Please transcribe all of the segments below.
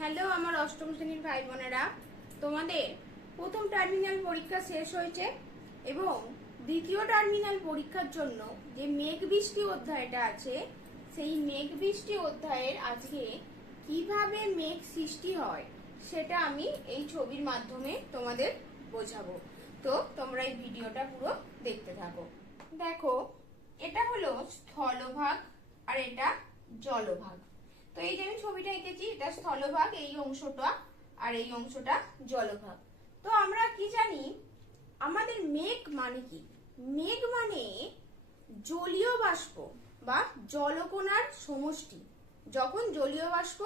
Hello আমার অষ্টম শ্রেণির ভাই বোনেরা, তোমাদের প্রথম টার্মিনাল পরীক্ষা শেষ হয়েছে এবং দ্বিতীয় টার্মিনাল পরীক্ষার জন্য যে মেঘ বৃষ্টি অধ্যায়টা আছে, সেই মেঘ বৃষ্টি অধ্যায়ের আজকে কীভাবে মেঘ সৃষ্টি হয় সেটা আমি এই ছবির মাধ্যমে তোমাদের বোঝাবো। তো তোমরা এই ভিডিওটা পুরো দেখতে থাকো। দেখো, এটা হলো স্থলভাগ আর এটা জলভাগ। তো এই যে আমি ছবিটা এঁকেছি, এটা স্থলভাগ, এই অংশটা আর এই অংশটা জলভাগ। তো আমরা কি জানি, আমাদের মেঘ মানে কি? মেঘ মানে জলীয় বাষ্প বা জলকণার সমষ্টি। যখন জলীয় বাষ্প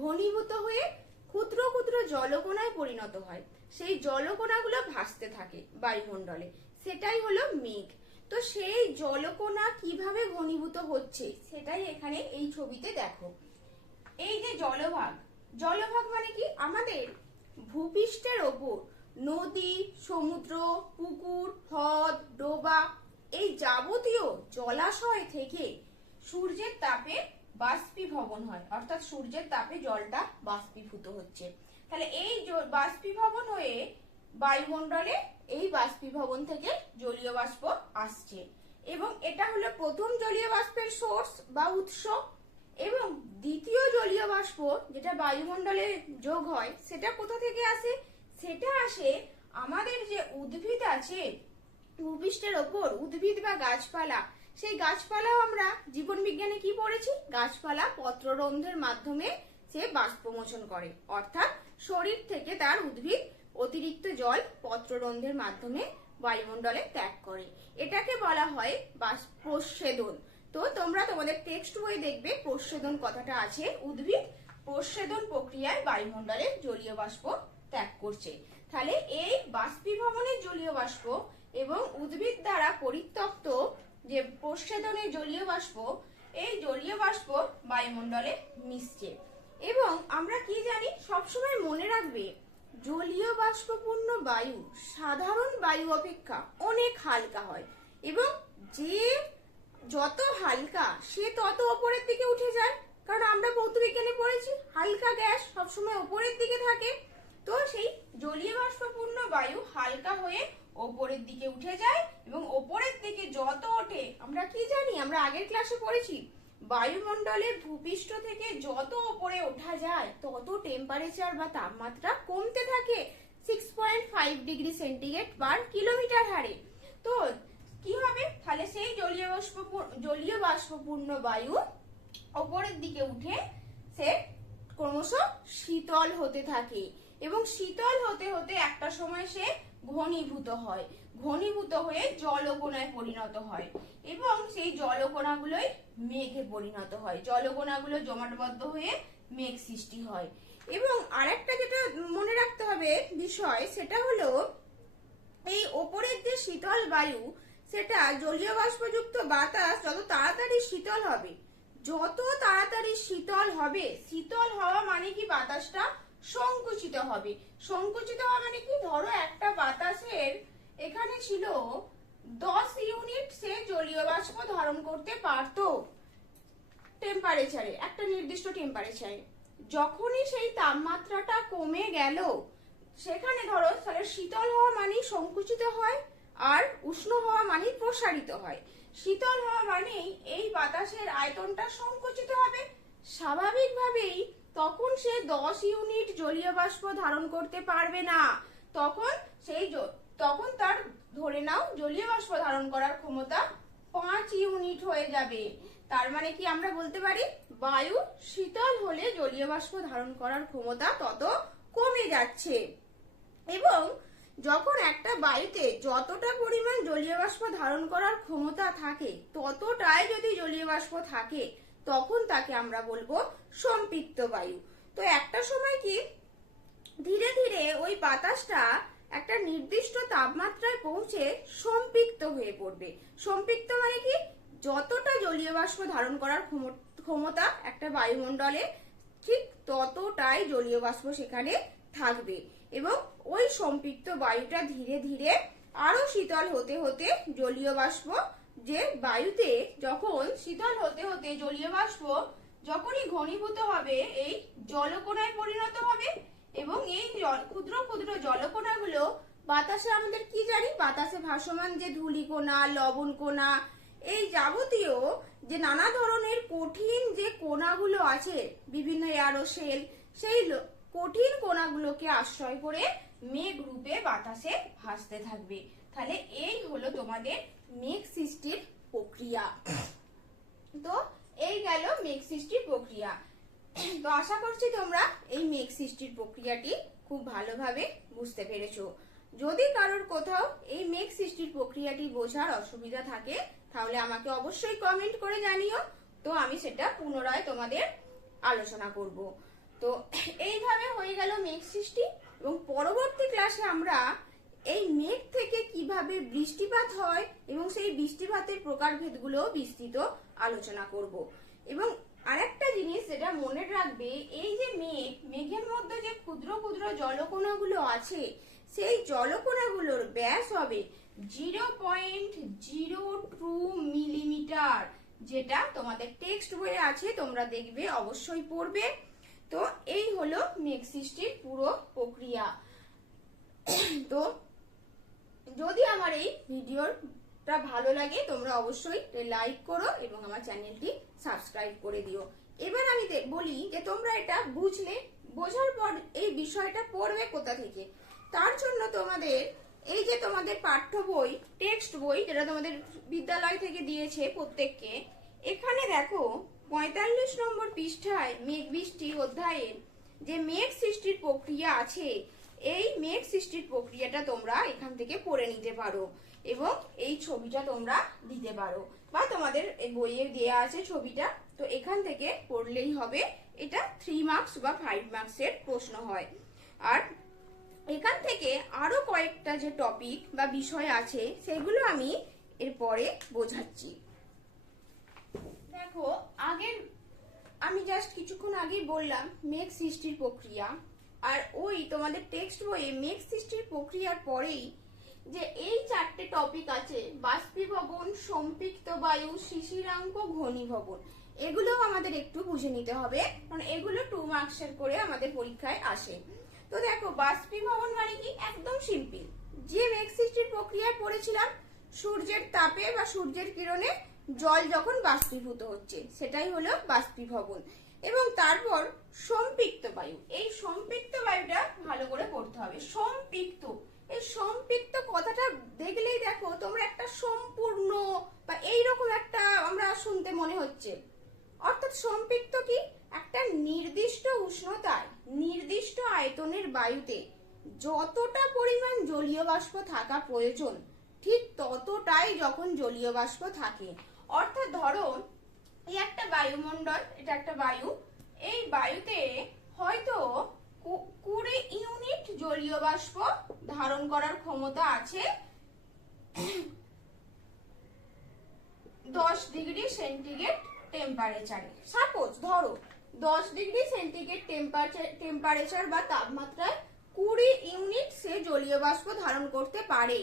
ঘনীভূত হয়ে ক্ষুদ্র ক্ষুদ্র জলকণায় পরিণত হয়, সেই জলকণাগুলো ভাসতে থাকে বায়ুমণ্ডলে। সেটাই হলো মেঘ। তো সেই জলকণা কীভাবে ঘনীভূত হচ্ছে, সেটাই এখানে এই ছবিতে দেখো। এই যে জলভাগ জলভাগ মানে কি? আমাদের ভূপৃষ্ঠের ওপর নদী, সমুদ্র, পুকুর, হ্রদ, ডোবা এই যাবতীয় জলাশয় থেকে সূর্যের তাপে বাষ্পীভবন হয়। অর্থাৎ সূর্যের তাপে জলটা বাষ্পীভূত হচ্ছে। তাহলে এই বাষ্পীভবন হয়ে বায়ুমণ্ডলে এই বাষ্পীভবন থেকে জলীয় বাষ্প আসছে। এবং এটা হলো প্রথম জলীয় বাষ্পের সোর্স বা উৎস। এবং দ্বিতীয় জলীয় বাষ্প যেটা বায়ুমণ্ডলে যোগ হয়, সেটা কোথা থেকে আসে? সেটা আসে আমাদের যে উদ্ভিদ আছে, ভূপৃষ্ঠের ওপর, উদ্ভিদ বা গাছপালা। সেই গাছপালাও আমরা জীবন বিজ্ঞানে কি পড়েছি? গাছপালা পত্ররন্ধ্রের মাধ্যমে সে বাষ্পমোচন করে। অর্থাৎ শরীর থেকে তার উদ্ভিদ অতিরিক্ত জল পত্ররন্ধ্রের মাধ্যমে বায়ুমণ্ডলে ত্যাগ করে। এটাকে বলা হয় বাষ্প প্রচ্ছেদন তো তোমরা তোমাদের টেক্সট বই দেখবে, প্রচ্ছেদন কথাটা আছে, উদ্ভিদ প্রচ্ছেদন প্রক্রিয়ায় বায়ুমণ্ডলে জলীয় বাষ্প ত্যাগ করছে। তাহলে এই বাষ্পীভবনের জলীয় বাষ্প এবং উদ্ভিদ দ্বারা পরিত্যক্ত যে প্রচ্ছেদনের জলীয় বাষ্প, এই জলীয় বাষ্প বায়ুমণ্ডলে মিশছে। এবং আমরা কি জানি? সবসময় মনে রাখবে, জলীয় বাষ্পপূর্ণ বায়ু সাধারণ বায়ু অপেক্ষা অনেক হালকা হয় এবং যে যত হালকা, সে তত ওপরের দিকে উঠে যায়। কারণ আমরা ভৌতবিজ্ঞানে পড়েছি, হালকা গ্যাস সবসময় ওপরের দিকে থাকে। তো সেই জলীয় বাষ্পপূর্ণ বায়ু হালকা হয়ে ওপরের দিকে উঠে যায় এবং ওপরের দিকে যত ওঠে, আমরা কি জানি? আমরা আগের ক্লাসে পড়েছি বায়ুমণ্ডলের ভূপৃষ্ঠ থেকে যত ওপরে ওঠা যায়, তত টেম্পারেচার বা তাপমাত্রা কমতে থাকে। Six point five degree centigrade per kilometre হারে। তো কি হবে? তাহলে সেই জলীয় বাষ্প জলীয় বাষ্পপূর্ণ বায়ু ওপরের দিকে উঠে সে ক্রমশ শীতল হতে থাকে এবং শীতল হতে হতে একটা সময় সে ঘনীভূত হয়। ঘনীভূত হয়ে জলকণায় পরিণত হয় এবং সেই জলকণাগুলোই মেঘে পরিণত হয়। জলকণাগুলো জমাটবদ্ধ হয়ে মেঘ সৃষ্টি হয়। এবং আরেকটা যেটা মনে রাখতে হবে বিষয়, সেটা হলো এই ওপরের যে শীতল বায়ু সেটা জলীয় বাষ্পযুক্ত বাতাস যত তাড়াতাড়ি শীতল হবে, যত তাড়াতাড়ি শীতল হবে, শীতল হওয়া মানে কি বাতাসটা সংকুচিত হবে? সংকুচিত হওয়া মানে কি? ধরো একটা বাতাসের এখানে ছিল দশ ইউনিট সে জলীয় বাষ্প ধারণ করতে পারতো টেম্পারেচারে একটা নির্দিষ্ট টেম্পারেচারে যখনই সেই তাপমাত্রাটা কমে গেল, সেখানে ধরো তাহলে শীতল হওয়া মানেই সংকুচিত হয় আর উষ্ণ হওয়া মানেই প্রসারিত হয়। শীতল হওয়া মানেই এই বাতাসের আয়তনটা সংকুচিত হবে। স্বাভাবিকভাবেই তখন সে দশ ইউনিট জলীয় বাষ্প ধারণ করতে পারবে না। তখন সেই তখন তার ধরে নাও জলীয় বাষ্প ধারণ করার ক্ষমতা পাঁচ ইউনিট হয়ে যাবে। তার মানে কি আমরা বলতে পারি? বায়ু শীতল হলে জলীয় বাষ্প ধারণ করার ক্ষমতা তত কমে যাচ্ছে। এবং যখন একটা বায়ুতে যতটা পরিমাণ জলীয় বাষ্প ধারণ করার ক্ষমতা থাকে, ততটাই যদি জলীয় বাষ্প থাকে, তখন তাকে আমরা বলব সম্পৃক্ত বায়ু। তো একটা সময় কি, ধীরে ধীরে ওই বাতাসটা একটা নির্দিষ্ট তাপমাত্রায় পৌঁছে সম্পৃক্ত হয়ে পড়বে। সম্পৃক্ত মানে কি, যতটা জলীয় বাষ্প ধারণ করার ক্ষম- ক্ষমতা একটা বায়ুমণ্ডলে, ঠিক ততটাই জলীয় বাষ্প সেখানে থাকবে। এবং ওই সম্পৃক্ত বায়ুটা ধীরে ধীরে আরও শীতল হতে হতে জলীয় বাষ্প যে বায়ুতে যখন শীতল হতে হতে জলীয় বাষ্প যখনই ঘনীভূত হবে, এই জলকণায় পরিণত হবে এবং এই ক্ষুদ্র ক্ষুদ্র জলকণাগুলো বাতাসে আমাদের কি জানি? বাতাসে ভাসমান যে ধূলিকণা লবণকণা এই যাবতীয় যে নানা ধরনের কঠিন যে কোণাগুলো আছে, বিভিন্ন এয়ারোসেল সেই কঠিন কোণাগুলোকে আশ্রয় করে মেঘ রূপে বাতাসে ভাসতে থাকবে। তাহলে এই হলো তোমাদের মেঘ সৃষ্টির প্রক্রিয়া। তো এই গেল মেঘ সৃষ্টির প্রক্রিয়া। তো আশা করছি তোমরা এই মেঘ সৃষ্টির প্রক্রিয়াটি খুব ভালোভাবে বুঝতে পেরেছ। যদি কারোর কোথাও এই মেঘ সৃষ্টির প্রক্রিয়াটি বোঝার অসুবিধা থাকে, তাহলে আমাকে অবশ্যই কমেন্ট করে জানিও। তো আমি সেটা পুনরায় তোমাদের আলোচনা করব। তো এইভাবে হয়ে গেল মেঘ সৃষ্টি এবং পরবর্তী ক্লাসে আমরা এই মেঘ থেকে কীভাবে বৃষ্টিপাত হয় এবং সেই বৃষ্টিপাতের প্রকারভেদগুলো বিস্তৃত আলোচনা করব। এবং আরেকটা জিনিস যেটা মনে রাখবে, এই যে মেঘ, মেঘের মধ্যে যে ক্ষুদ্র ক্ষুদ্র জলকণাগুলো আছে, সেই জলকণাগুলোর ব্যাস হবে zero point zero two millimetre, যেটা তোমাদের টেক্সট বইয়ে আছে, তোমরা দেখবে, অবশ্যই পড়বে। তো এই হলো মেঘ সৃষ্টির পুরো প্রক্রিয়া। তো যদি আমার এই ভিডিওটা ভালো লাগে, তোমরা অবশ্যই লাইক করো এবং আমার চ্যানেলটি সাবস্ক্রাইব করে দিও। এবার আমি বলি যে তোমরা এটা বুঝলে, বোঝার পর এই বিষয়টা পড়বে কোথা থেকে? তার জন্য তোমাদের এই যে তোমাদের পাঠ্য বই টেক্সট বই, যেটা তোমাদের বিদ্যালয় থেকে দিয়েছে প্রত্যেককে, এখানে দেখো পঁয়তাল্লিশ নম্বর পৃষ্ঠায় মেঘ বৃষ্টি অধ্যায়ের যে মেঘ সৃষ্টির প্রক্রিয়া আছে, এই মেঘ সৃষ্টির প্রক্রিয়াটা তোমরা এখান থেকে পড়ে নিতে পারো এবং এই ছবিটা তোমরা দিতে পারো। বা তোমাদের বইয়ে দেয়া আছে ছবিটা, তো এখান থেকে পড়লেই হবে। এটা থ্রি মার্কস বা ফাইভ মার্কসের প্রশ্ন হয়। আর এখান থেকে আরও কয়েকটা যে টপিক বা বিষয় আছে, সেগুলো আমি এরপরে বোঝাচ্ছি। দেখো, আগের, আমি জাস্ট কিছুক্ষণ আগেই বললাম মেঘ সৃষ্টির প্রক্রিয়া। আর ওই তোমাদের টেক্সট বইয়ে মেঘ সৃষ্টির প্রক্রিয়ার পরেই যে এই চারটে টপিক আছে, বাষ্পীভবন, সম্পৃক্ত বায়ু, শিশিরাঙ্ক, ঘনীভবন এগুলো আমাদের একটু বুঝে নিতে হবে, কারণ এগুলো টু মার্কসের করে আমাদের পরীক্ষায় আসে। তো দেখো, বাষ্পীভবন মানে কি? একদম সিম্পল যে মেঘ সৃষ্টির প্রক্রিয়ায় পড়েছিলাম, সূর্যের তাপে বা সূর্যের কিরণে জল যখন বাষ্পীভূত হচ্ছে, সেটাই হলো বাষ্পীভবন। এবং তারপর সম্পৃক্ত বায়ু। এই সম্পৃক্ত বায়ুটা ভালো করে পড়তে হবে। সম্পৃক্ত। এই সম্পৃক্ত কথাটা দেখলেই দেখো তোমরা একটা সম্পূর্ণ বা এইরকম একটা আমরা শুনতে মনে হচ্ছে। অর্থাৎ সম্পৃক্ত কি? একটা নির্দিষ্ট উষ্ণতায়, নির্দিষ্ট আয়তনের বায়ুতে যতটা পরিমাণ জলীয় বাষ্প থাকা প্রয়োজন, ঠিক ততটাই যখন জলীয় বাষ্প থাকে অর্থাৎ ধরো, এই একটা বায়ুমণ্ডল, এটা একটা বায়ু, এই বায়ুতে হয়তো কুড়ি ইউনিট জলীয় বাষ্প ধারণ করার ক্ষমতা আছে দশ ডিগ্রি সেন্টিগ্রেড টেম্পারেচারে সাপোজ ধরো, দশ ডিগ্রি সেন্টিগ্রেড টেম্পারেচার বা তাপমাত্রায় কুড়ি ইউনিট সে জলীয় বাষ্প ধারণ করতে পারে।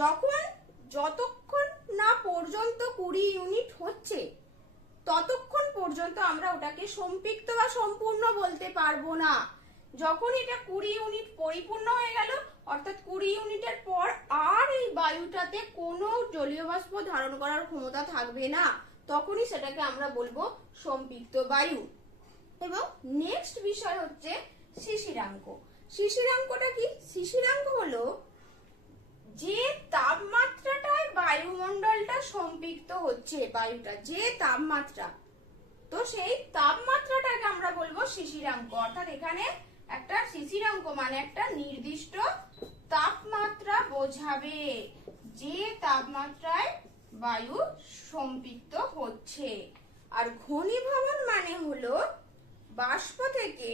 যখন, যতক্ষণ না পর্যন্ত কুড়ি ইউনিট হচ্ছে। ততক্ষণ পর্যন্ত আমরা ওটাকে সম্পৃক্ত বা সম্পূর্ণ বলতে পারব না। যখন এটা কুড়ি ইউনিট পরিপূর্ণ হয়ে গেল, অর্থাৎ কুড়ি ইউনিটের পর আর এই বায়ুটাতে কোনো জলীয় বাষ্প ধারণ করার ক্ষমতা থাকবে না। তখনই সেটাকে আমরা বলব সম্পৃক্ত বায়ু। এবং নেক্সট বিষয় হচ্ছে শিশিরাঙ্ক। শিশিরাঙ্কটা কি? শিশিরাঙ্ক হলো সম্পৃক্ত হচ্ছে বায়ুটা, যে তাপমাত্রা। তো সেই তাপমাত্রাটাকে আমরা বলব শিশিরাঙ্ক। অর্থাৎ এখানে একটা শিশিরাঙ্ক মানে একটা নির্দিষ্ট তাপমাত্রা বোঝাবে যে তাপমাত্রায় বায়ু সম্পৃক্ত হচ্ছে। আর ঘনীভবন মানে হলো বাষ্প থেকে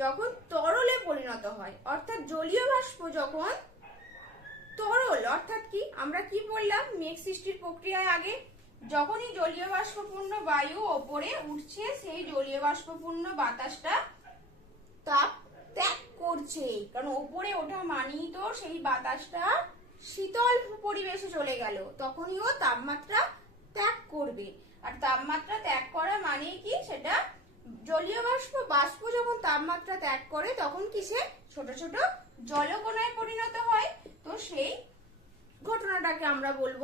যখন তরলে পরিণত হয়, অর্থাৎ জলীয় বাষ্প যখন তরল, অর্থাৎ কি? আমরা কি বললাম? মেঘ সৃষ্টির প্রক্রিয়ায় আগে যখনই জলীয় বাষ্পপূর্ণ বায়ু ওপরে উঠছে, সেই জলীয় বাষ্পপূর্ণ বাতাসটা তাপ ত্যাগ করছে। কারণ ওপরে ওঠা মানেই তো সেই বাতাসটা শীতল পরিবেশে চলে গেল। তখনই ও তাপমাত্রা ত্যাগ করবে। আর তাপমাত্রা ত্যাগ করা মানেই কি? সেটা জলীয় বাষ্প বাষ্প যখন তাপমাত্রা ত্যাগ করে, তখন কি সে ছোট ছোট জলকণায় পরিণত ঘটনাটাকে আমরা বলব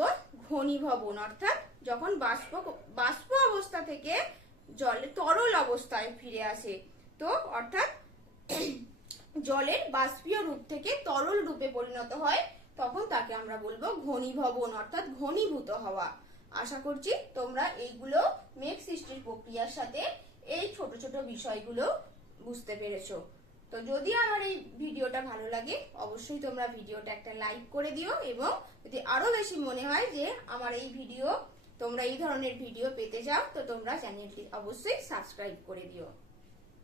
ঘনীভবন, অর্থাৎ যখন বাষ্প বাষ্প অবস্থা থেকে জলে তরল অবস্থায় ফিরে আসে, তো অর্থাৎ জলের বাষ্পীয় রূপ থেকে তরল রূপে পরিণত হয়, তখন তাকে আমরা বলব ঘনীভবন, অর্থাৎ ঘনীভূত হওয়া। আশা করছি তোমরা এইগুলো মেঘ সৃষ্টির প্রক্রিয়ার সাথে এই ছোট ছোট বিষয়গুলো বুঝতে পেরেছ। তো যদি আমার এই ভিডিওটা ভালো লাগে, অবশ্যই তোমরা ভিডিওটা একটা লাইক করে দিও এবং যদি আরও বেশি মনে হয় যে আমার এই ভিডিও, তোমরা এই ধরনের ভিডিও পেতে চাও, তো তোমরা চ্যানেলটি অবশ্যই সাবস্ক্রাইব করে দিও।